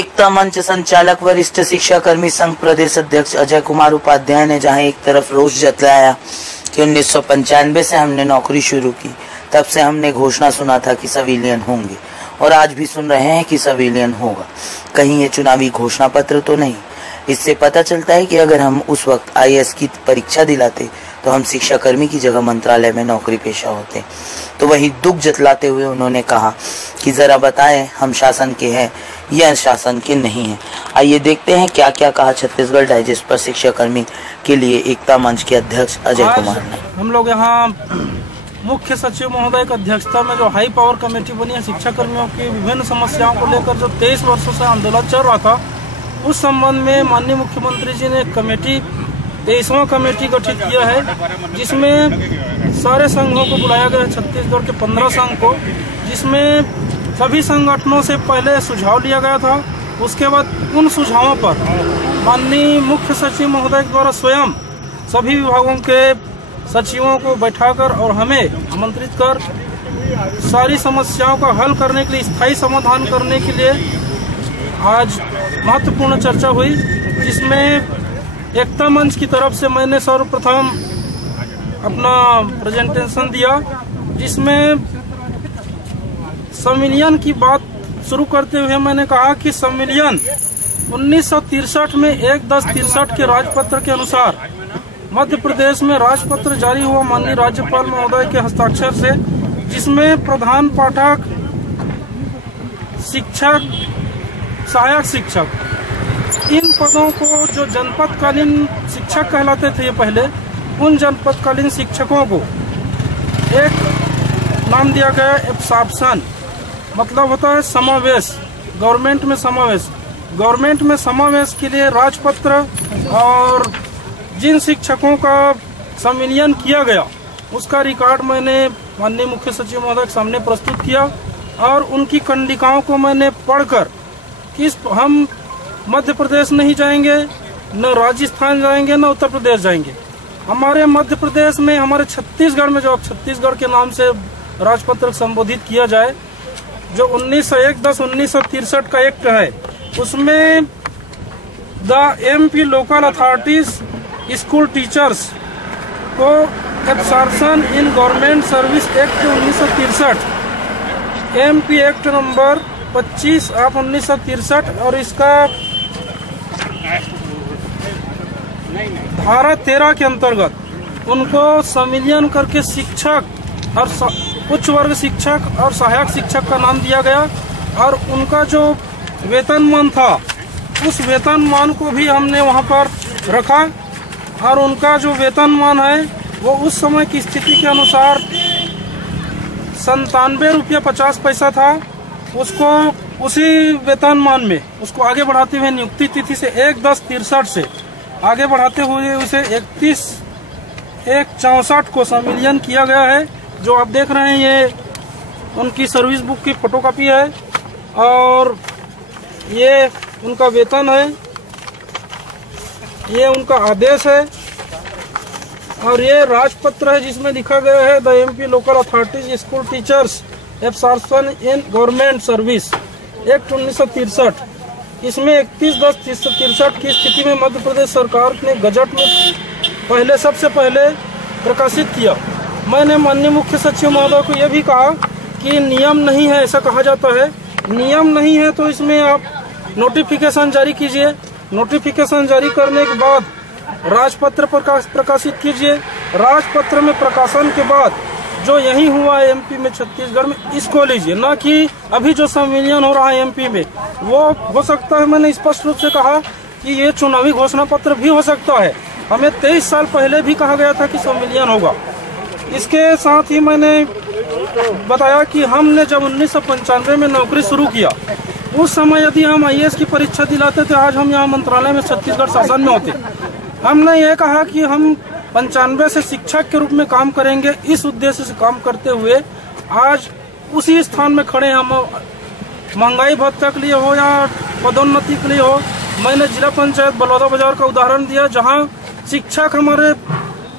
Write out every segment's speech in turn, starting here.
एकता मंच संचालक वरिष्ठ शिक्षा कर्मी संघ प्रदेश अध्यक्ष अजय कुमार उपाध्याय ने जहां एक तरफ रोष जताया कि 1995 से हमने नौकरी शुरू की, तब से हमने घोषणा सुना था कि सिविलियन होंगे और आज भी सुन रहे हैं कि सिविलियन होगा। कहीं ये चुनावी घोषणा पत्र तो नहीं। इससे पता चलता है कि अगर हम उस वक्त आईएएस की परीक्षा दिलाते तो हम शिक्षा कर्मी की जगह मंत्रालय में नौकरी पेशा होते। तो वही दुख जतलाते हुए उन्होंने कहा कि जरा बताएं, हम शासन के हैं या शासन के नहीं हैं। आइए देखते हैं क्या क्या कहा छत्तीसगढ़ डाइजेस्ट पर शिक्षा कर्मी के लिए एकता मंच के अध्यक्ष अजय कुमार ने। हम लोग यहाँ मुख्य सचिव महोदय की अध्यक्षता में जो हाई पावर कमेटी बनी है शिक्षा कर्मियों की विभिन्न समस्याओं को लेकर जो 23 वर्षों से आंदोलन चल रहा था, उस संबंध में माननीय मुख्यमंत्री जी ने कमेटी 23वां कमेटी गठित किया है, जिसमें सारे संघों को बुलाया गया है, छत्तीसगढ़ के 15 संघ को, जिसमें सभी संगठनों से पहले सुझाव लिया गया था। उसके बाद उन सुझावों पर माननीय मुख्य सचिव महोदय द्वारा स्वयं सभी विभागों के सचिवों को बैठाकर और हमें आमंत्रित कर सारी समस्याओं का हल करने के लिए, स्थायी समाधान करने के लिए आज महत्वपूर्ण चर्चा हुई, जिसमें एकता मंच की तरफ से मैंने सर्वप्रथम अपना प्रेजेंटेशन दिया, जिसमें संविलियन की बात शुरू करते हुए मैंने कहा कि संविलियन 1963 में 1/10/63 के राजपत्र के अनुसार मध्य प्रदेश में राजपत्र जारी हुआ माननीय राज्यपाल महोदय के हस्ताक्षर से, जिसमें प्रधान पाठक, शिक्षक, सहायक शिक्षक, इन पदों को जो जनपदकालीन शिक्षक कहलाते थे ये पहले, उन जनपदकालीन शिक्षकों को एक नाम दिया गया एब्सॉर्प्शन, मतलब होता है समावेश, गवर्नमेंट में समावेश। गवर्नमेंट में समावेश के लिए राजपत्र और जिन शिक्षकों का संविलियन किया गया उसका रिकॉर्ड मैंने माननीय मुख्य सचिव महोदय के सामने प्रस्तुत किया और उनकी कंडिकाओं को मैंने पढ़कर कि हम मध्य प्रदेश नहीं जाएंगे, न राजस्थान जाएंगे, न उत्तर प्रदेश जाएंगे। हमारे मध्य प्रदेश में, हमारे छत्तीसगढ़ में, जो अब छत्तीसगढ़ के नाम से राजपत्र संबोधित किया जाए, जो 1901-10-1963 का एक्ट है, उसमें the MP local authorities school teachers को absorption in government service act 1963, MP act number 25 of 1963 और इसका धारा 13 के अंतर्गत उनको संविलियन करके शिक्षक और उच्च वर्ग शिक्षक और सहायक शिक्षक का नाम दिया गया और उनका जो वेतनमान था उस वेतनमान को भी हमने वहां पर रखा और उनका जो वेतनमान है वो उस समय की स्थिति के अनुसार 97 रुपया 50 पैसा था। उसको उसी वेतनमान में उसको आगे बढ़ाते हुए नियुक्ति तिथि से 1/10/63 से आगे बढ़ाते हुए उसे 31/1/64 को संविलियन किया गया है। जो आप देख रहे हैं ये उनकी सर्विस बुक की फोटोकॉपी है और ये उनका वेतन है, ये उनका आदेश है और ये राजपत्र है जिसमें लिखा गया है the MP local authorities school teachers absorption in government service act 1963। इसमें 31/10/63 की स्थिति में मध्य प्रदेश सरकार ने गजट में सबसे पहले प्रकाशित किया। मैंने माननीय मुख्य सचिव महोदय को यह भी कहा कि नियम नहीं है, ऐसा कहा जाता है, नियम नहीं है तो इसमें आप नोटिफिकेशन जारी कीजिए, नोटिफिकेशन जारी करने के बाद राजपत्र प्रकाशित कीजिए, राजपत्र में प्रकाशन के बाद जो यही हुआ है MP में, छत्तीसगढ़ में, इसको लीजिए, ना कि अभी जो संविलियन हो रहा है MP में वो हो सकता है। मैंने स्पष्ट रूप से कहा कि ये चुनावी घोषणा पत्र भी हो सकता है, हमें 23 साल पहले भी कहा गया था कि संविलियन होगा। इसके साथ ही मैंने बताया कि हमने जब 1995 में नौकरी शुरू किया उस समय यदि हम IAS की परीक्षा दिलाते थे आज हम यहाँ मंत्रालय में छत्तीसगढ़ शासन में होते। हमने ये कहा कि हम 95 से शिक्षक के रूप में काम करेंगे, इस उद्देश्य से काम करते हुए आज उसी स्थान में खड़े हम, महंगाई भत्ता के लिए हो या पदोन्नति के लिए हो। मैंने जिला पंचायत बलौदाबाजार का उदाहरण दिया जहाँ शिक्षक हमारे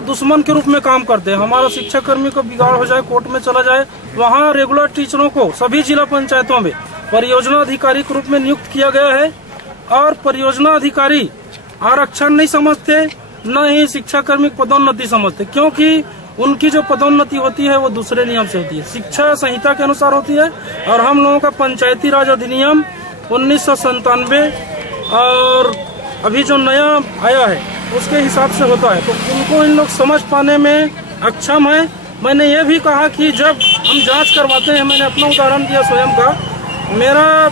दुश्मन के रूप में काम करते हैं, हमारा शिक्षक कर्मी को बिगाड़ हो जाए, कोर्ट में चला जाए, वहाँ रेगुलर टीचरों को सभी जिला पंचायतों में परियोजना अधिकारी के रूप में नियुक्त किया गया है। और परियोजना अधिकारी आरक्षण नहीं समझते, न ही शिक्षाकर्मी पदोन्नति समझते, क्योंकि उनकी जो पदोन्नति होती है वो दूसरे नियम से होती है, शिक्षा संहिता के अनुसार होती है। और हम लोगों का पंचायती राज अधिनियम 1997 और अभी जो नया आया है उसके हिसाब से होता है, तो उनको इन लोग समझ पाने में अक्षम है। मैंने ये भी कहा कि जब हम जांच करवाते हैं, मैंने अपना उदाहरण दिया स्वयं का, मेरा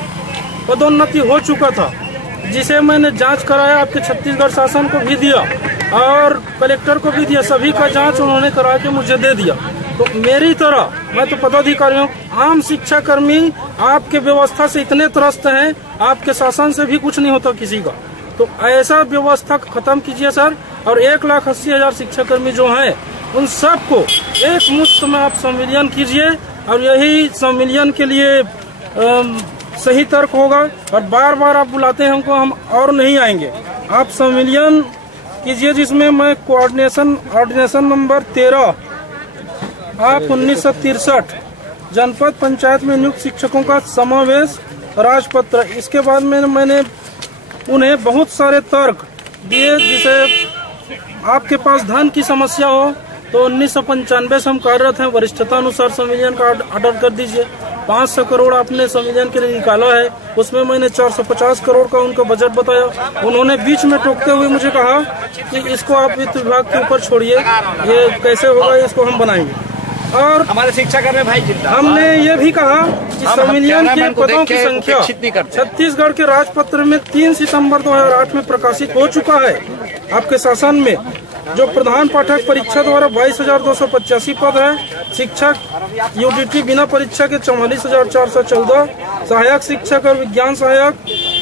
पदोन्नति हो चुका था जिसे मैंने जांच कराया, आपके छत्तीसगढ़ शासन को भी दिया और कलेक्टर को भी दिया, सभी का जांच उन्होंने करा के मुझे दे दिया। तो मेरी तरह मैं तो पदाधिकारियों, आम शिक्षाकर्मी आपके व्यवस्था से इतने त्रस्त हैं, आपके शासन से भी कुछ नहीं होता किसी का। तो ऐसा व्यवस्था खत्म कीजिए सर, और 1,80,000 शिक्षाकर्मी जो हैं उन सबको एक मुश्त में आप संविलियन कीजिए, और यही संविलियन के लिए सही तर्क होगा। और बार बार आप बुलाते हैं हमको, हम और नहीं आएंगे। आप संविलियन कीजिए जिसमें मैं ऑर्डिनेशन नंबर 13 आप 1963 जनपद पंचायत में नियुक्त शिक्षकों का समावेश राजपत्र, इसके बाद में मैंने उन्हें बहुत सारे तर्क दिए। जिसे आपके पास धन की समस्या हो तो 1995 से हम कार्यरत हैं, वरिष्ठता अनुसार संविलियन का ऑर्डर कर दीजिए। 500 करोड़ आपने संविलियन के लिए निकाला है, उसमें मैंने 450 करोड़ का उनका बजट बताया। उन्होंने बीच में टोकते हुए मुझे कहा कि इसको आप वित्त विभाग के ऊपर छोड़िए, ये कैसे होगा, इसको हम बनाएंगे। और हमारे शिक्षाकर्मी भाई हमने ये भी कहा कि संविलियन के पदों की संख्या छत्तीसगढ़ के राजपत्र में 3 सितंबर 2008 में प्रकाशित हो चुका है। आपके शासन में जो प्रधान पाठक परीक्षा द्वारा 22,285 पद है, शिक्षक यूडीटी बिना परीक्षा के 44,414, सहायक शिक्षक और विज्ञान सहायक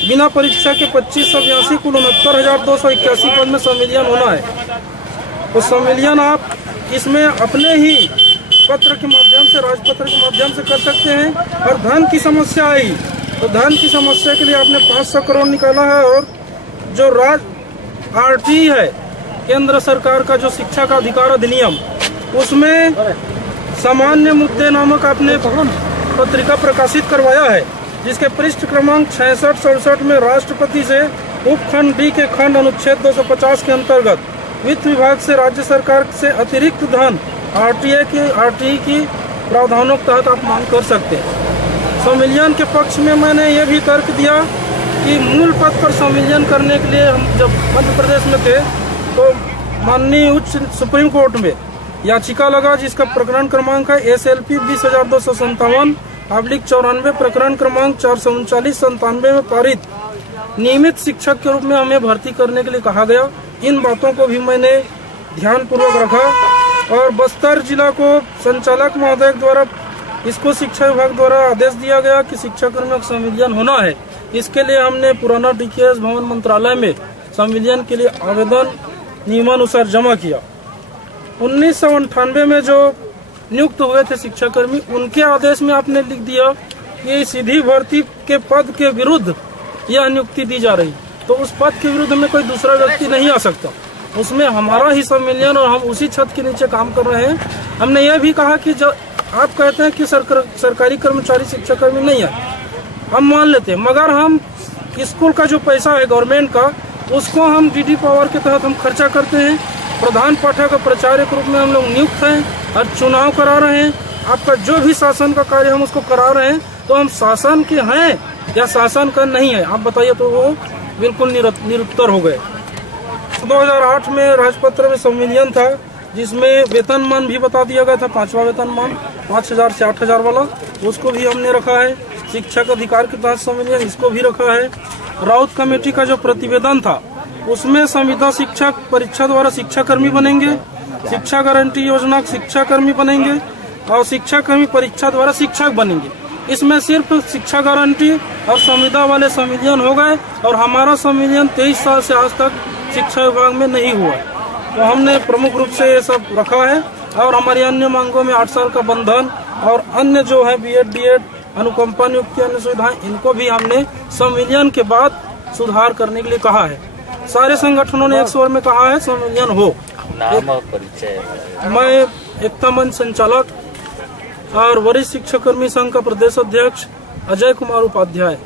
बिना परीक्षा के 2,582, कुल 69,281 पद में संविलियन होना है। तो संविलियन आप इसमें अपने ही पत्र के माध्यम से, राजपत्र के माध्यम से कर सकते हैं। और धन की समस्या आई तो धन की समस्या के लिए आपने 500 करोड़ निकाला है। और जो RT है केंद्र सरकार का, जो शिक्षा का अधिकार अधिनियम, उसमें सामान्य मुद्दे नामक आपने पत्रिका प्रकाशित करवाया है, जिसके पृष्ठ क्रमांक 66-67 में राष्ट्रपति से उपखंड D के खंड अनुच्छेद 250 के अंतर्गत वित्त विभाग से राज्य सरकार से अतिरिक्त धन RTE की प्रावधानों के तहत आप मांग कर सकते हैं। संविलियन के पक्ष में मैंने ये भी तर्क दिया कि मूल पद पर संविलियन करने के लिए हम जब मध्य प्रदेश में थे तो माननीय उच्च सुप्रीम कोर्ट में याचिका लगा, जिसका प्रकरण क्रमांक है SLP 20,257/94, प्रकरण क्रमांक 439/97 में पारित। नियमित शिक्षक के रूप में हमें भर्ती करने के लिए कहा गया। इन बातों को भी मैंने ध्यान पूर्वक रखा और बस्तर जिला को संचालक महोदय द्वारा इसको शिक्षा विभाग द्वारा आदेश दिया गया कि शिक्षाकर्मियों का संविलियन होना है। इसके लिए हमने पुराना DKS भवन मंत्रालय में संविलियन के लिए आवेदन नियमानुसार जमा किया। 1998 में जो नियुक्त हुए थे शिक्षाकर्मी, उनके आदेश में आपने लिख दिया कि सीधी भर्ती के पद के विरुद्ध यह नियुक्ति दी जा रही, तो उस पद के विरुद्ध में कोई दूसरा व्यक्ति नहीं आ सकता। उसमें हमारा ही संविलियन और हम उसी छत के नीचे काम कर रहे हैं। हमने यह भी कहा कि जब आप कहते हैं कि सरकारी कर्मचारी शिक्षाकर्मी नहीं है, हम मान लेते हैं, मगर हम स्कूल का जो पैसा है गवर्नमेंट का, उसको हम DD पावर के तहत हम खर्चा करते हैं। प्रधान पाठक और प्राचार्य के रूप में हम लोग नियुक्त हैं और चुनाव करा रहे हैं। आपका जो भी शासन का कार्य हम उसको करा रहे हैं, तो हम शासन के हैं या शासन का नहीं है, आप बताइए, तो वो बिल्कुल निरुत्तर हो गए। 2008 में राजपत्र में संविलियन था, जिसमें वेतनमान भी बता दिया गया था, 5वां वेतनमान 5,000 से 8,000 वाला, उसको भी हमने रखा है। शिक्षक अधिकार के तहत संविलियन, इसको भी रखा है। राउत कमेटी का जो प्रतिवेदन था, उसमें संविदा शिक्षक परीक्षा द्वारा शिक्षाकर्मी बनेंगे, शिक्षा गारंटी योजना शिक्षाकर्मी बनेंगे और शिक्षाकर्मी परीक्षा द्वारा शिक्षक बनेंगे। इसमें सिर्फ शिक्षा गारंटी और संविदा वाले संविलियन हो गए और हमारा संविलियन 23 साल से आज तक शिक्षा विभाग में नहीं हुआ। तो हमने प्रमुख रूप से ये सब रखा है और हमारी अन्य मांगों में 8 साल का बंधन और अन्य जो है B.Ed, D.Ed, अनुकंपा नियुक्ति, अन्य सुविधाएं, इनको भी हमने संविलियन के बाद सुधार करने के लिए कहा है। सारे संगठनों ने एक स्वर में कहा है संविलियन हो। नाम और परिचय। मैं एकता मंच संचालक और वरिष्ठ शिक्षाकर्मी संघ का प्रदेश अध्यक्ष अजय कुमार उपाध्याय।